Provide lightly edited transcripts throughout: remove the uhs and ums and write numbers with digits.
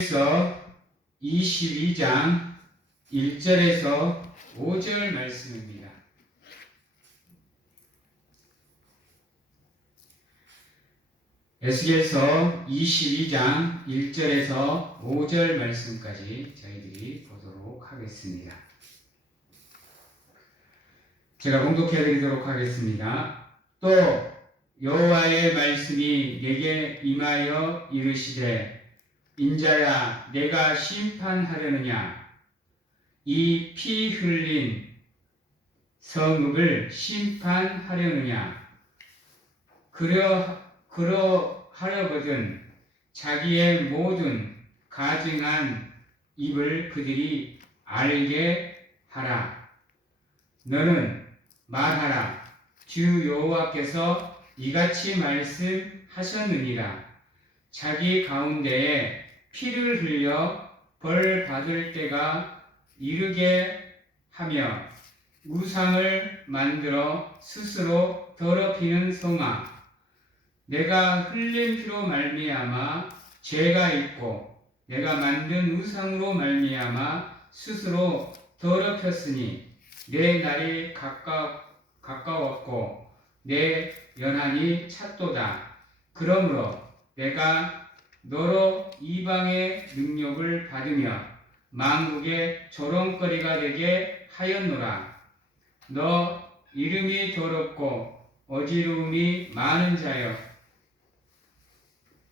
에스겔서 22장 1절에서 5절 말씀입니다. 에스겔서 22장 1절에서 5절 말씀까지 저희들이 보도록 하겠습니다. 제가 봉독해 드리도록 하겠습니다. 또 여호와의 말씀이 내게 임하여 이르시되 인자야, 내가 심판하려느냐? 이 피 흘린 성읍을 심판하려느냐? 그러하려거든 자기의 모든 가증한 입을 그들이 알게 하라. 너는 말하라. 주 여호와께서 이같이 말씀하셨느니라. 자기 가운데에 피를 흘려 벌 받을 때가 이르게 하며 우상을 만들어 스스로 더럽히는 성아, 내가 흘린 피로 말미암아 죄가 있고 내가 만든 우상으로 말미암아 스스로 더럽혔으니 내 날이 가까웠고 내 연한이 찼도다. 그러므로 내가 너로 이방의 능력을 받으며 만국의 조롱거리가 되게 하였노라. 너 이름이 더럽고 어지러움이 많은 자여,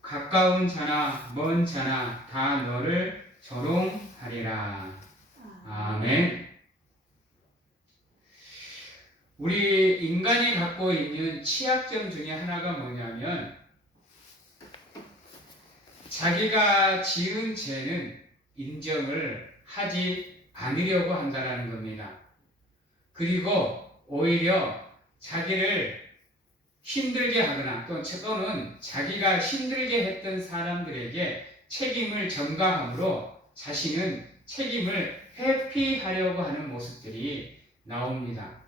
가까운 자나 먼 자나 다 너를 조롱하리라. 아멘. 우리 인간이 갖고 있는 취약점 중에 하나가 뭐냐면 자기가 지은 죄는 인정을 하지 않으려고 한다는 겁니다. 그리고 오히려 자기를 힘들게 하거나 또는 자기가 힘들게 했던 사람들에게 책임을 전가함으로 자신은 책임을 회피하려고 하는 모습들이 나옵니다.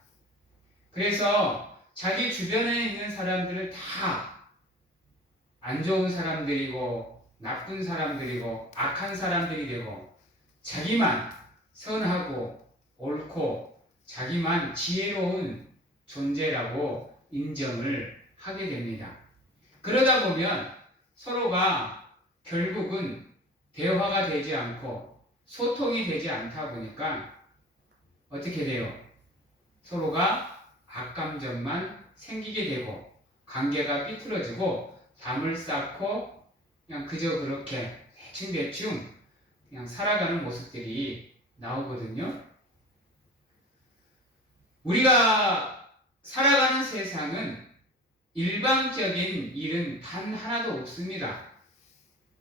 그래서 자기 주변에 있는 사람들은 다 안 좋은 사람들이고 나쁜 사람들이고 악한 사람들이 되고 자기만 선하고 옳고 자기만 지혜로운 존재라고 인정을 하게 됩니다. 그러다 보면 서로가 결국은 대화가 되지 않고 소통이 되지 않다 보니까 어떻게 돼요? 서로가 악감정만 생기게 되고 관계가 삐뚤어지고 담을 쌓고 그냥 그저 그렇게 대충 그냥 살아가는 모습들이 나오거든요. 우리가 살아가는 세상은 일방적인 일은 단 하나도 없습니다.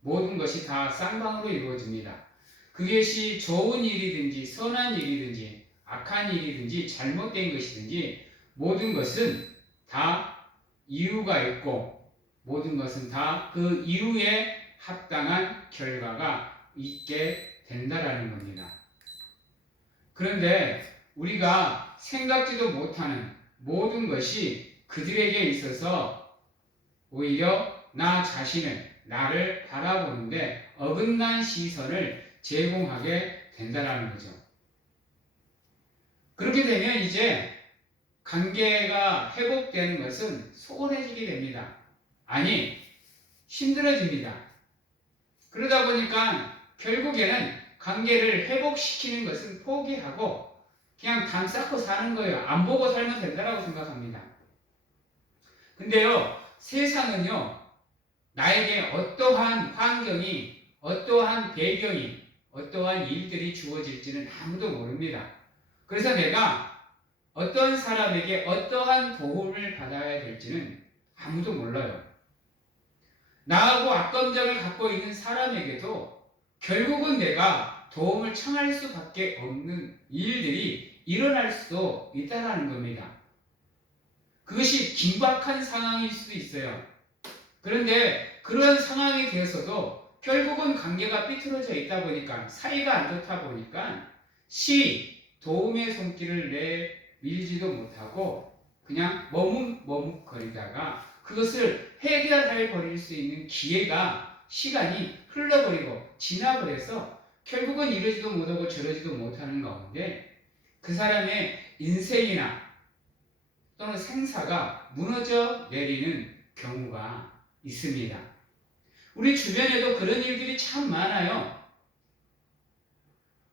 모든 것이 다 쌍방으로 이루어집니다. 그것이 좋은 일이든지 선한 일이든지 악한 일이든지 잘못된 것이든지 모든 것은 다 이유가 있고 모든 것은 다 그 이유에 합당한 결과가 있게 된다라는 겁니다. 그런데 우리가 생각지도 못하는 모든 것이 그들에게 있어서 오히려 나 자신을, 나를 바라보는데 어긋난 시선을 제공하게 된다라는 거죠. 그렇게 되면 이제 관계가 회복되는 것은 소원해지게 됩니다. 아니, 힘들어집니다. 그러다 보니까 결국에는 관계를 회복시키는 것은 포기하고 그냥 담 쌓고 사는 거예요. 안 보고 살면 된다라고 생각합니다. 근데요, 세상은요, 나에게 어떠한 환경이, 어떠한 배경이, 어떠한 일들이 주어질지는 아무도 모릅니다. 그래서 내가 어떤 사람에게 어떠한 도움을 받아야 될지는 아무도 몰라요. 나하고 악감정을 갖고 있는 사람에게도 결국은 내가 도움을 청할 수밖에 없는 일들이 일어날 수도 있다는 겁니다. 그것이 긴박한 상황일 수도 있어요. 그런데 그런 상황이 되어서도 결국은 관계가 삐뚤어져 있다 보니까 사이가 안 좋다 보니까 도움의 손길을 내밀지도 못하고 그냥 머뭇거리다가 그것을 해결해 버릴 수 있는 기회가 시간이 흘러버리고 진압을 해서 결국은 이러지도 못하고 저러지도 못하는 가운데 그 사람의 인생이나 또는 생사가 무너져 내리는 경우가 있습니다. 우리 주변에도 그런 일들이 참 많아요.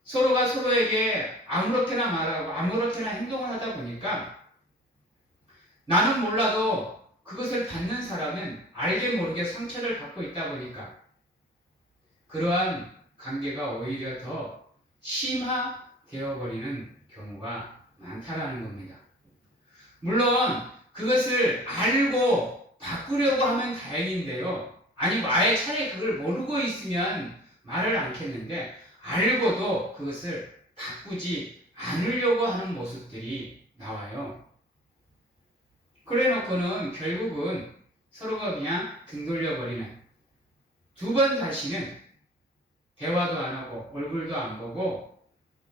서로가 서로에게 아무렇게나 말하고 아무렇게나 행동을 하다 보니까 나는 몰라도 그것을 받는 사람은 알게 모르게 상처를 받고 있다 보니까 그러한 관계가 오히려 더 심화되어 버리는 경우가 많다라는 겁니다. 물론 그것을 알고 바꾸려고 하면 다행인데요. 아니면 아예 차라리 그걸 모르고 있으면 말을 않겠는데 알고도 그것을 바꾸지 않으려고 하는 모습들이 나와요. 그래 놓고는 결국은 서로가 그냥 등 돌려버리는, 두 번 다시는 대화도 안 하고 얼굴도 안 보고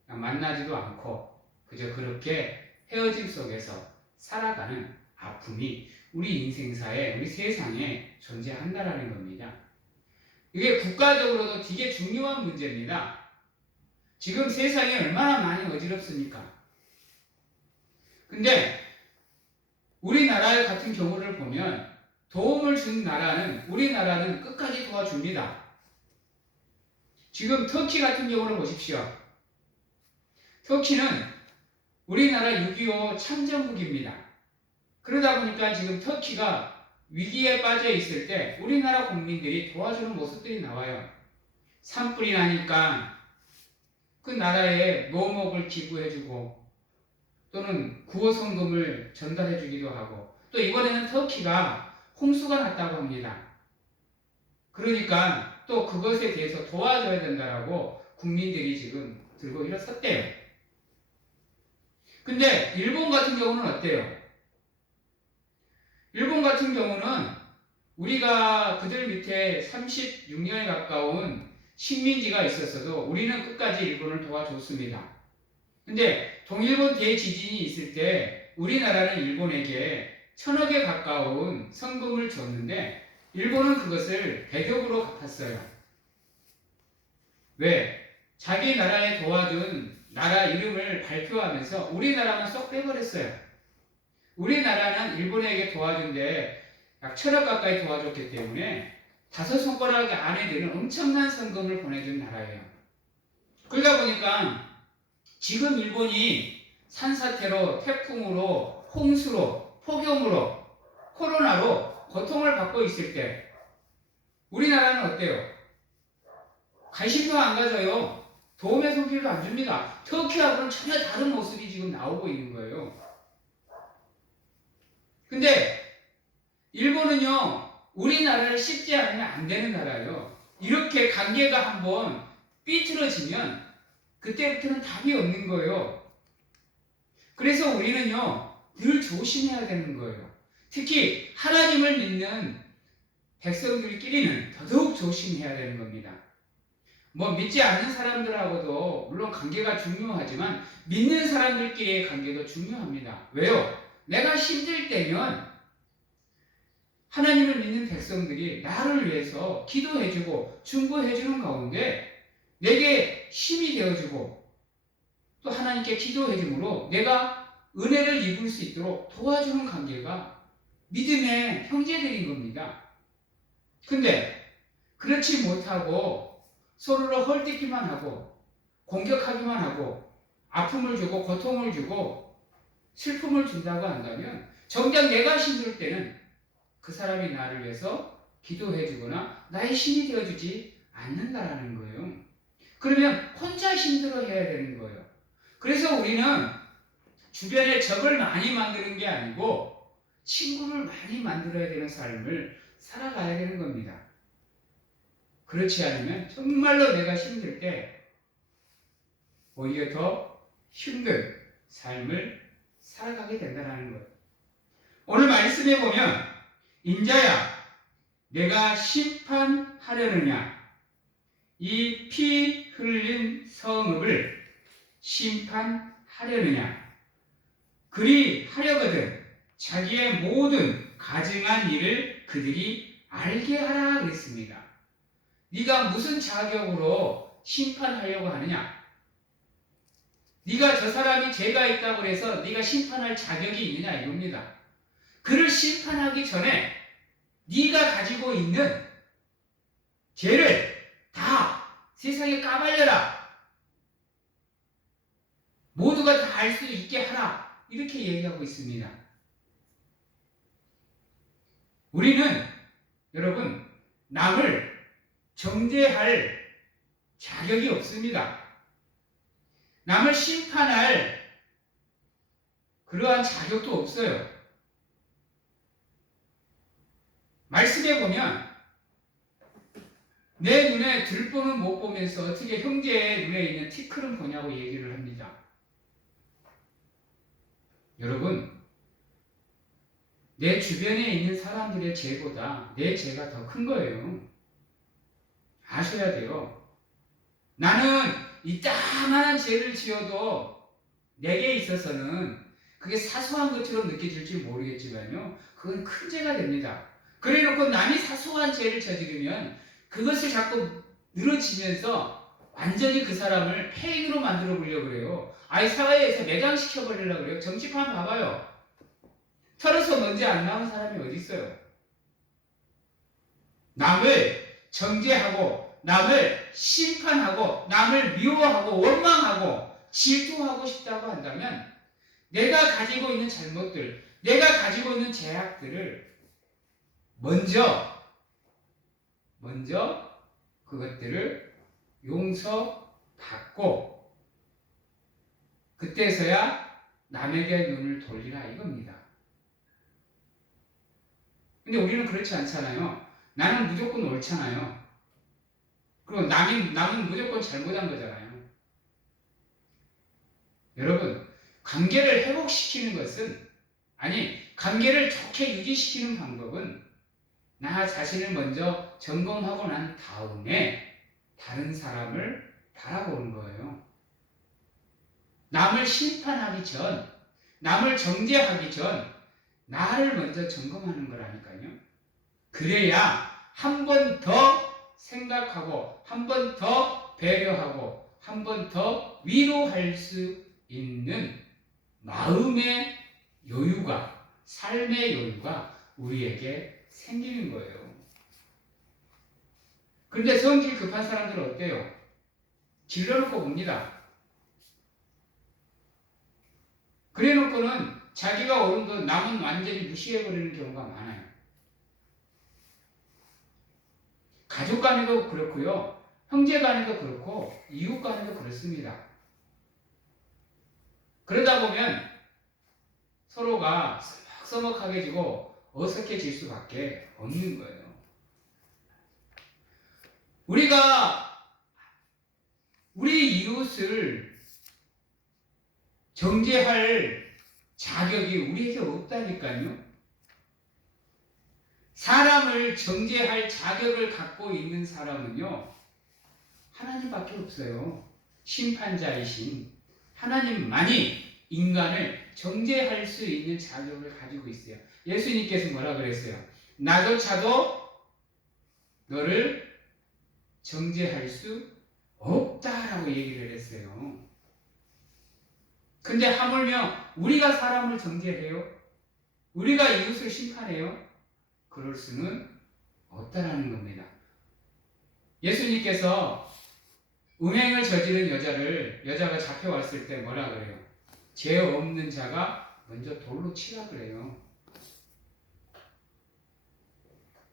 만나지도 않고 그저 그렇게 헤어짐 속에서 살아가는 아픔이 우리 인생사에, 우리 세상에 존재한다라는 겁니다. 이게 국가적으로도 되게 중요한 문제입니다. 지금 세상이 얼마나 많이 어지럽습니까? 근데 우리나라 같은 경우를 보면 도움을 준 나라는, 우리나라는 끝까지 도와줍니다. 지금 터키 같은 경우를 보십시오. 터키는 우리나라 6.25 참전국입니다. 그러다 보니까 지금 터키가 위기에 빠져 있을 때 우리나라 국민들이 도와주는 모습들이 나와요. 산불이 나니까 그 나라에 묘목을 기부해주고 또는 구호성금을 전달해주기도 하고, 또 이번에는 터키가 홍수가 났다고 합니다. 그러니까 또 그것에 대해서 도와줘야 된다라고 국민들이 지금 들고 일어섰대요. 근데 일본 같은 경우는 어때요? 일본 같은 경우는 우리가 그들 밑에 36년에 가까운 식민지가 있었어도 우리는 끝까지 일본을 도와줬습니다. 근데 동일본 대지진이 있을 때 우리나라는 일본에게 1000억에 가까운 성금을 줬는데 일본은 그것을 배격으로 갚았어요. 왜? 자기 나라에 도와준 나라 이름을 발표하면서 우리나라만 쏙 빼버렸어요. 우리나라는 일본에게 도와준데 약 1000억 가까이 도와줬기 때문에 5손가락 안에 드는 엄청난 성금을 보내준 나라예요. 그러다 보니까 지금 일본이 산사태로, 태풍으로, 홍수로, 폭염으로, 코로나로 고통을 받고 있을 때 우리나라는 어때요? 관심도 안 가져요. 도움의 손길도 안 줍니다. 터키하고는 전혀 다른 모습이 지금 나오고 있는 거예요. 근데 일본은요, 우리나라를 씹지 않으면 안 되는 나라예요. 이렇게 관계가 한번 삐뚤어지면 그때부터는 답이 없는 거예요. 그래서 우리는요, 늘 조심해야 되는 거예요. 특히 하나님을 믿는 백성들끼리는 더더욱 조심해야 되는 겁니다. 믿지 않는 사람들하고도 물론 관계가 중요하지만 믿는 사람들끼리의 관계도 중요합니다. 왜요? 내가 힘들 때면 하나님을 믿는 백성들이 나를 위해서 기도해주고 중보해주는 가운데 내게 힘이 되어주고 또 하나님께 기도해줌으로 내가 은혜를 입을 수 있도록 도와주는 관계가 믿음의 형제들인 겁니다. 근데 그렇지 못하고 서로를 헐뜯기만 하고 공격하기만 하고 아픔을 주고 고통을 주고 슬픔을 준다고 한다면 정작 내가 힘들 때는 그 사람이 나를 위해서 기도해주거나 나의 힘이 되어주지 않는다라는 거예요. 그러면 혼자 힘들어해야 되는 거예요. 그래서 우리는 주변에 적을 많이 만드는 게 아니고 친구를 많이 만들어야 되는 삶을 살아가야 되는 겁니다. 그렇지 않으면 정말로 내가 힘들 때 오히려 더 힘든 삶을 살아가게 된다는 거예요. 오늘 말씀에 보면 인자야 내가 심판하려느냐, 이 피 흘린 성읍을 심판하려느냐, 그리 하려거든 자기의 모든 가증한 일을 그들이 알게 하라 그랬습니다. 네가 무슨 자격으로 심판하려고 하느냐? 네가 저 사람이 죄가 있다고 해서 네가 심판할 자격이 있느냐 이겁니다. 그를 심판하기 전에 네가 가지고 있는 죄를 다 세상에 까발려라. 모두가 다 알 수 있게 하라. 이렇게 얘기하고 있습니다. 우리는 여러분 남을 정죄할 자격이 없습니다. 남을 심판할 그러한 자격도 없어요. 말씀해 보면 내 눈에 들보는 못 보면서 어떻게 형제의 눈에 있는 티끌은 보냐고 얘기를 합니다. 여러분, 내 주변에 있는 사람들의 죄보다 내 죄가 더 큰 거예요. 아셔야 돼요. 나는 이따만한 죄를 지어도 내게 있어서는 그게 사소한 것처럼 느껴질지 모르겠지만요. 그건 큰 죄가 됩니다. 그래놓고 남이 사소한 죄를 저지르면 그것을 자꾸 늘어지면서 완전히 그 사람을 폐인으로 만들어 보려고 그래요. 아예 사회에서 매장시켜 버리려고 그래요. 정치판 봐봐요. 털어서 먼지 안 나온 사람이 어디 있어요? 남을 정죄하고 남을 심판하고 남을 미워하고 원망하고 질투하고 싶다고 한다면 내가 가지고 있는 잘못들, 내가 가지고 있는 죄악들을 먼저 그것들을 용서받고 그때서야 남에게 눈을 돌리라 이겁니다. 근데 우리는 그렇지 않잖아요. 나는 무조건 옳잖아요. 그리고 남은 무조건 잘못한 거잖아요. 여러분, 관계를 회복시키는 것은, 관계를 좋게 유지시키는 방법은 나 자신을 먼저 점검하고 난 다음에 다른 사람을 바라보는 거예요. 남을 심판하기 전, 남을 정죄하기 전, 나를 먼저 점검하는 거라니까요. 그래야 한 번 더 생각하고, 한 번 더 배려하고, 한 번 더 위로할 수 있는 마음의 여유가, 삶의 여유가 우리에게 생기는 거예요. 그런데 성질 급한 사람들은 어때요? 질러놓고 봅니다. 그래놓고는 자기가 옳은 것 남은 완전히 무시해버리는 경우가 많아요. 가족 간에도 그렇고요. 형제 간에도 그렇고 이웃 간에도 그렇습니다. 그러다 보면 서로가 서먹서먹하게지고 어색해질 수밖에 없는 거예요. 우리가 우리 이웃을 정죄할 자격이 우리에게 없다니까요. 사람을 정죄할 자격을 갖고 있는 사람은요, 하나님밖에 없어요. 심판자이신 하나님만이 인간을 정죄할 수 있는 자격을 가지고 있어요. 예수님께서 뭐라 그랬어요? 나조차도 너를 정죄할 수 없다라고 얘기를 했어요. 근데 하물며 우리가 사람을 정죄해요? 우리가 이웃을 심판해요? 그럴 수는 없다라는 겁니다. 예수님께서 음행을 저지른 여자가 잡혀왔을 때 뭐라 그래요? 죄 없는 자가 먼저 돌로 치라 그래요.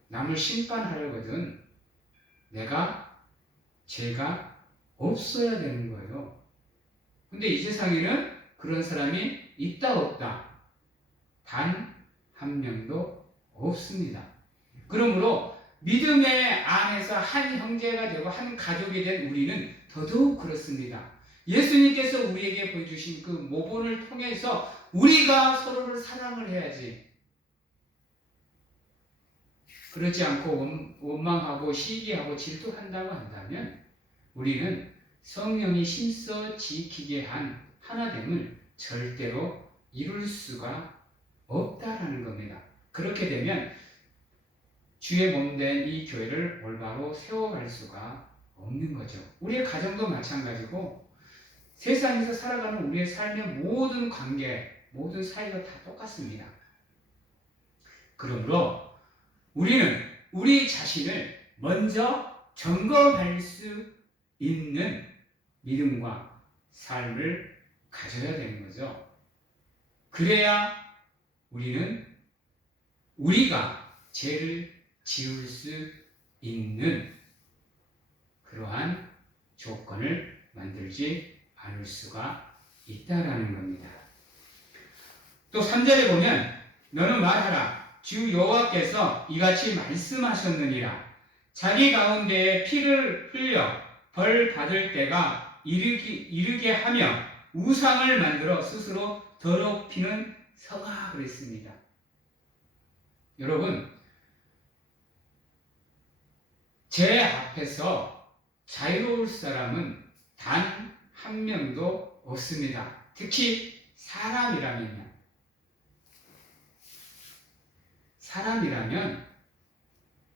남을 심판하려거든 죄가 없어야 되는 거예요. 근데 이 세상에는 그런 사람이 있다 없다 단 한 명도 없습니다. 그러므로 믿음의 안에서 한 형제가 되고 한 가족이 된 우리는 더더욱 그렇습니다. 예수님께서 우리에게 보여주신 그 모본을 통해서 우리가 서로를 사랑을 해야지. 그렇지 않고 원망하고 시기하고 질투한다고 한다면 우리는 성령이 힘써 지키게 한 하나됨을 절대로 이룰 수가 없다라는 겁니다. 그렇게 되면 주의 몸된 이 교회를 올바로 세워갈 수가 없는 거죠. 우리의 가정도 마찬가지고 세상에서 살아가는 우리의 삶의 모든 관계, 모든 사이가 다 똑같습니다. 그러므로 우리는 우리 자신을 먼저 점검할 수 있는 믿음과 삶을 가져야 되는 거죠. 그래야 우리는 우리가 죄를 지을 수 있는 그러한 조건을 만들지 않을 수가 있다라는 겁니다. 또 3절에 보면 너는 말하라 주 여호와께서 이같이 말씀하셨느니라 자기 가운데에 피를 흘려 벌 받을 때가 이르게 하며 우상을 만들어 스스로 더럽히는 서가 그랬습니다. 여러분, 제 앞에서 자유로울 사람은 단 한 명도 없습니다. 특히 사람이라면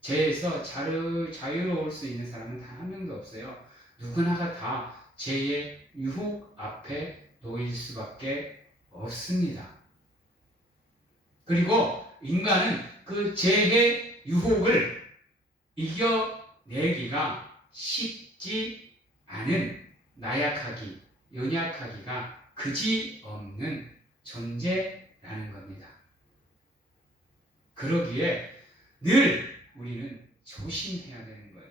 죄에서 자유로울 수 있는 사람은 단 한 명도 없어요. 누구나가 다 죄의 유혹 앞에 놓일 수밖에 없습니다. 그리고 인간은 그 죄의 유혹을 이겨내기가 쉽지 않은 나약하기, 연약하기가 그지없는 존재라는 겁니다. 그러기에 늘 우리는 조심해야 되는 거예요.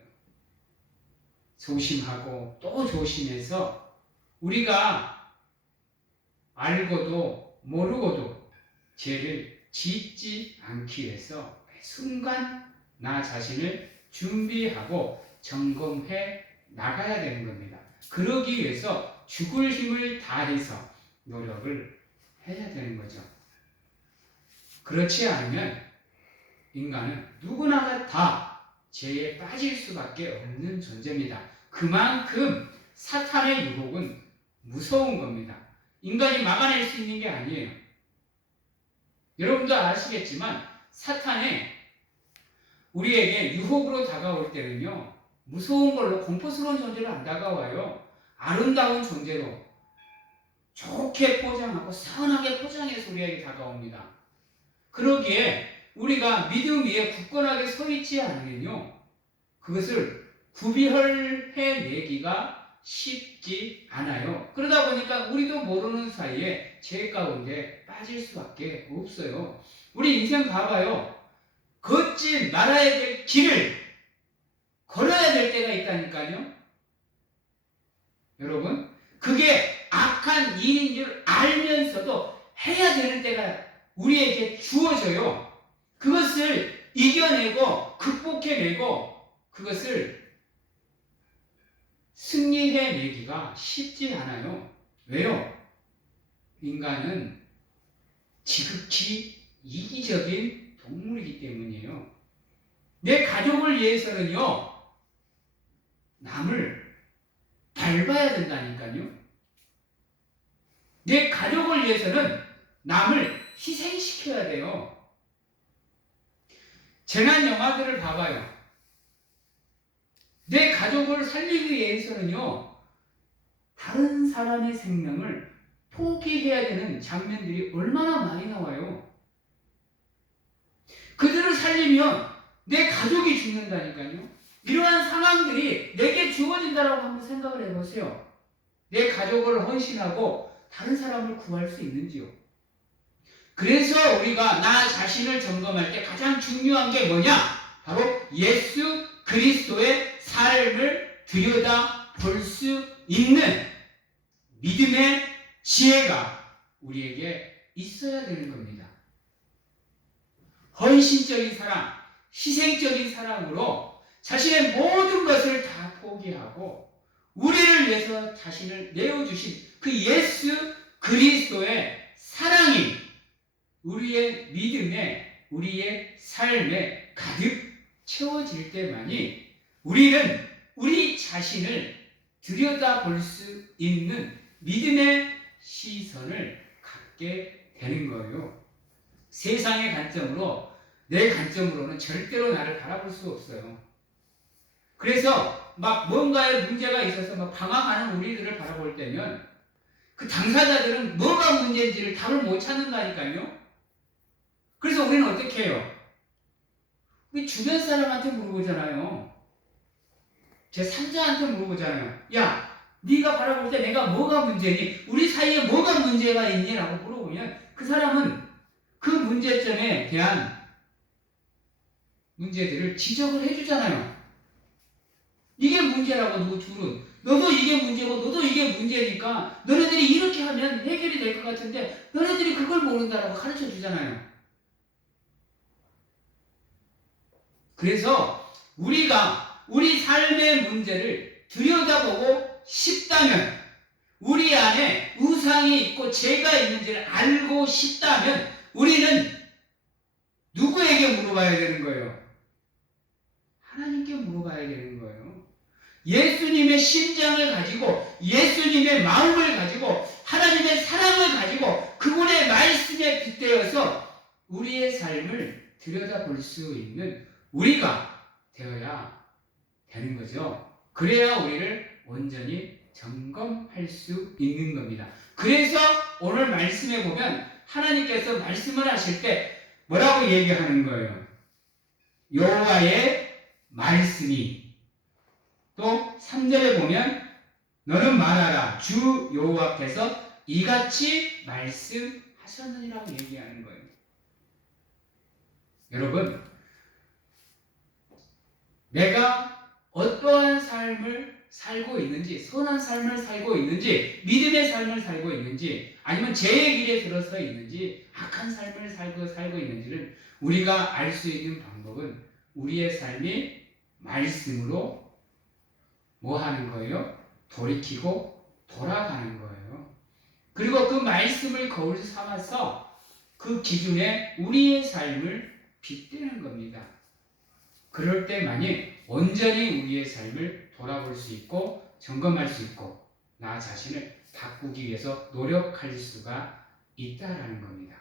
조심하고 또 조심해서 우리가 알고도 모르고도 죄를 짓지 않기 위해서 매 순간 나 자신을 준비하고 점검해 나가야 되는 겁니다. 그러기 위해서 죽을 힘을 다해서 노력을 해야 되는 거죠. 그렇지 않으면 인간은 누구나 다 죄에 빠질 수밖에 없는 존재입니다. 그만큼 사탄의 유혹은 무서운 겁니다. 인간이 막아낼 수 있는 게 아니에요. 여러분도 아시겠지만 사탄이 우리에게 유혹으로 다가올 때는요, 무서운 걸로 공포스러운 존재로 안 다가와요. 아름다운 존재로 좋게 포장하고 선하게 포장해서 우리에게 다가옵니다. 그러기에 우리가 믿음 위에 굳건하게 서 있지 않으면요, 그것을 구별해내기가 쉽지 않아요. 그러다 보니까 우리도 모르는 사이에 죄 가운데 빠질 수밖에 없어요. 우리 인생 봐봐요. 걷지 말아야 될 길을 걸어야 될 때가 있다니까요. 여러분, 그게 악한 일인 줄 알면서도 해야 되는 때가 우리에게 주어져요. 그것을 이겨내고 극복해내고 그것을 승리해내기가 쉽지 않아요. 왜요? 인간은 지극히 이기적인 동물이기 때문이에요. 내 가족을 위해서는요, 남을 밟아야 된다니까요. 내 가족을 위해서는 남을 희생시켜야 돼요. 재난 영화들을 봐봐요. 내 가족을 살리기 위해서는요, 다른 사람의 생명을 포기해야 되는 장면들이 얼마나 많이 나와요. 그들을 살리면 내 가족이 죽는다니까요. 이러한 상황들이 내게 주어진다라고 한번 생각을 해보세요. 내 가족을 헌신하고 다른 사람을 구할 수 있는지요. 그래서 우리가 나 자신을 점검할 때 가장 중요한 게 뭐냐? 바로 예수 그리스도의 삶을 들여다 볼 수 있는 믿음의 지혜가 우리에게 있어야 되는 겁니다. 헌신적인 사랑, 희생적인 사랑으로 자신의 모든 것을 다 포기하고 우리를 위해서 자신을 내어주신 그 예수 그리스도의 사랑이 우리의 믿음에, 우리의 삶에 가득 채워질 때만이 우리는 우리 자신을 들여다볼 수 있는 믿음의 시선을 갖게 되는 거예요. 세상의 관점으로 내 관점으로는 절대로 나를 바라볼 수 없어요. 그래서 막 뭔가에 문제가 있어서 막 방황하는 우리들을 바라볼 때면 그 당사자들은 뭐가 문제인지를 답을 못 찾는다니까요. 그래서 우리는 어떻게 해요? 우리 주변 사람한테 물어보잖아요. 제 3자한테 물어보잖아요. 야, 네가 바라볼 때 내가 뭐가 문제니? 우리 사이에 뭐가 문제가 있니? 라고 물어보면 그 사람은 그 문제점에 대한 문제들을 지적을 해주잖아요. 이게 문제라고 누구 둘은 너도 이게 문제고 너도 이게 문제니까 너네들이 이렇게 하면 해결이 될 것 같은데 너네들이 그걸 모른다라고 가르쳐 주잖아요. 그래서 우리가 우리 삶의 문제를 들여다보고 싶다면, 우리 안에 우상이 있고 죄가 있는지를 알고 싶다면 우리는 누구에게 물어봐야 되는 거예요? 하나님께 물어봐야 되는 거예요. 예수님의 심장을 가지고 예수님의 마음을 가지고 하나님의 사랑을 가지고 그분의 말씀에 빗대어서 우리의 삶을 들여다볼 수 있는 우리가 되어야 되는 거죠. 그래야 우리를 온전히 점검할 수 있는 겁니다. 그래서 오늘 말씀에 보면 하나님께서 말씀을 하실 때 뭐라고 얘기하는 거예요? 여호와의 말씀이, 또 3절에 보면 너는 말하라 주 여호와께서 이같이 말씀하셨느니라고 얘기하는 거예요. 여러분, 내가 어떠한 삶을 살고 있는지, 선한 삶을 살고 있는지, 믿음의 삶을 살고 있는지, 아니면 죄의 길에 들어서 있는지, 악한 삶을 살고 있는지를 우리가 알 수 있는 방법은 우리의 삶이 말씀으로 뭐 하는 거예요? 돌이키고 돌아가는 거예요. 그리고 그 말씀을 거울 삼아서 그 기준에 우리의 삶을 빗대는 겁니다. 그럴 때만이 온전히 우리의 삶을 돌아볼 수 있고 점검할 수 있고 나 자신을 바꾸기 위해서 노력할 수가 있다라는 겁니다.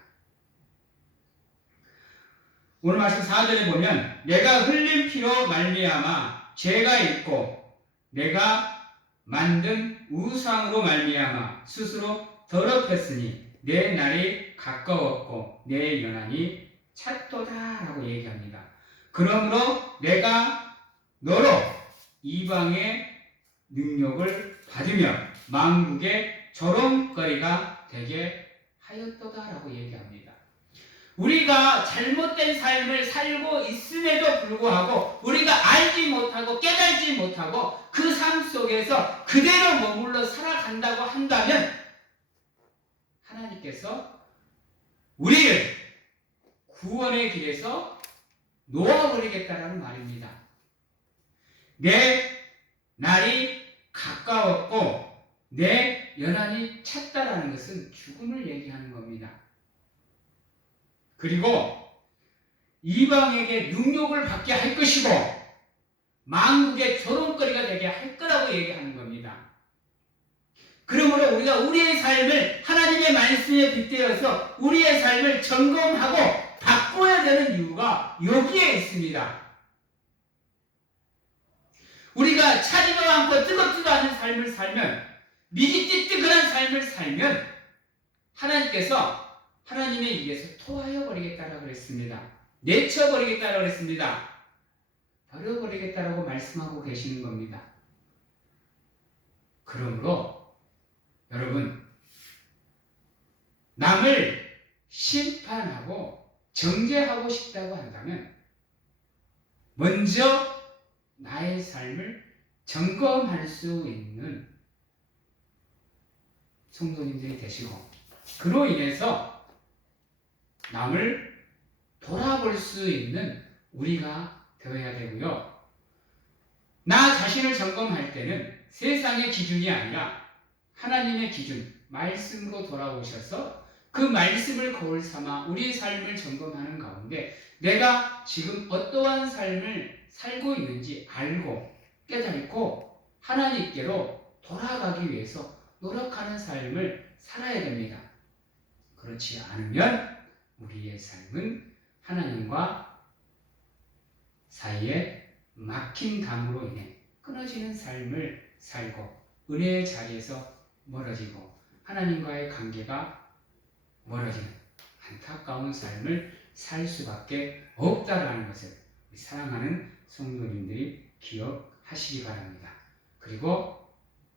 오늘 말씀 4절에 보면 내가 흘린 피로 말미암아 죄가 있고 내가 만든 우상으로 말미암아 스스로 더럽혔으니 내 날이 가까웠고 내 연한이 찼도다라고 얘기합니다. 그러므로 내가 너로 이방의 능력을 받으며 만국의 조롱거리가 되게 하였도다라고 얘기합니다. 우리가 잘못된 삶을 살고 있음에도 불구하고 우리가 알지 못하고 깨달지 못하고 그 삶 속에서 그대로 머물러 살아간다고 한다면 하나님께서 우리를 구원의 길에서 놓아버리겠다라는 말입니다. 내 날이 가까웠고 내 연한이 찼다라는 것은 죽음을 얘기하는 겁니다. 그리고 이방에게 능욕을 받게 할 것이고 만국의 조롱거리가 되게 할 거라고 얘기하는 겁니다. 그러므로 우리가 우리의 삶을 하나님의 말씀에 빗대어서 우리의 삶을 점검하고 바꿔야 되는 이유가 여기에 있습니다. 우리가 차지도 않고 뜨겁지도 않은 삶을 살면, 미지뜨뜨한 삶을 살면 하나님께서 하나님의 입에서 토하여 버리겠다라고 그랬습니다. 내쳐버리겠다라고 그랬습니다. 버려버리겠다라고 말씀하고 계시는 겁니다. 그러므로 여러분, 남을 심판하고 정죄하고 싶다고 한다면 먼저 나의 삶을 점검할 수 있는 성도님들이 되시고 그로 인해서 남을 돌아볼 수 있는 우리가 되어야 되고요. 나 자신을 점검할 때는 세상의 기준이 아니라 하나님의 기준, 말씀으로 돌아오셔서 그 말씀을 거울 삼아 우리의 삶을 점검하는 가운데 내가 지금 어떠한 삶을 살고 있는지 알고 깨닫고 하나님께로 돌아가기 위해서 노력하는 삶을 살아야 됩니다. 그렇지 않으면 우리의 삶은 하나님과 사이에 막힌 담으로 인해 끊어지는 삶을 살고 은혜의 자리에서 멀어지고 하나님과의 관계가 멀어지는 안타까운 삶을 살 수밖에 없다라는 것을 우리 사랑하는 성도님들이 기억하시기 바랍니다. 그리고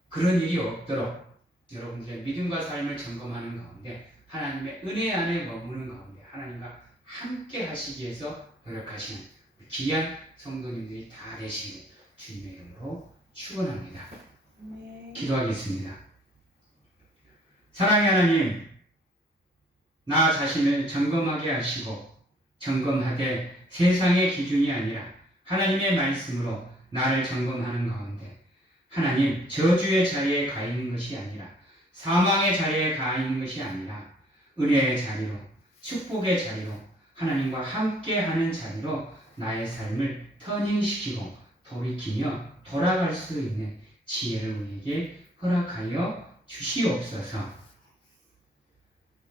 그런 일이 없도록 여러분들의 믿음과 삶을 점검하는 가운데 하나님의 은혜 안에 머무는 가운데 하나님과 함께 하시기 위해서 노력하시는 귀한 성도님들이 다 되시길 주님의 이름으로 축원합니다. 기도하겠습니다. 사랑의 하나님, 나 자신을 점검하게 하시고 점검하되 세상의 기준이 아니라 하나님의 말씀으로 나를 점검하는 가운데 하나님 저주의 자리에 가 있는 것이 아니라 사망의 자리에 가 있는 것이 아니라 은혜의 자리로 축복의 자리로 하나님과 함께하는 자리로 나의 삶을 터닝시키고 돌이키며 돌아갈 수 있는 지혜를 우리에게 허락하여 주시옵소서.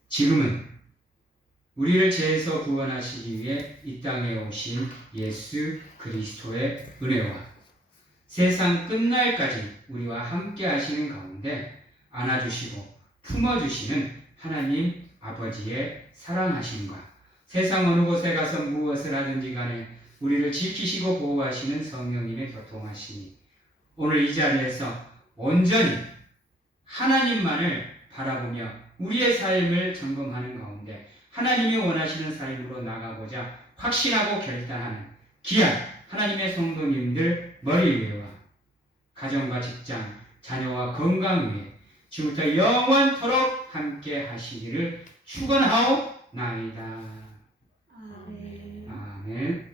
지금은 우리를 죄에서 구원하시기 위해 이 땅에 오신 예수 그리스도의 은혜와 세상 끝날까지 우리와 함께 하시는 가운데 안아주시고 품어주시는 하나님 아버지의 사랑하심과 세상 어느 곳에 가서 무엇을 하든지 간에 우리를 지키시고 보호하시는 성령님의 교통하심이 오늘 이 자리에서 온전히 하나님만을 바라보며 우리의 삶을 점검하는 가운데 하나님이 원하시는 삶으로 나가고자 확신하고 결단하는 귀한 하나님의 성도님들 머리 위에와 가정과 직장, 자녀와 건강 위에 지금부터 영원토록 함께 하시기를 축원하옵나이다. 아멘.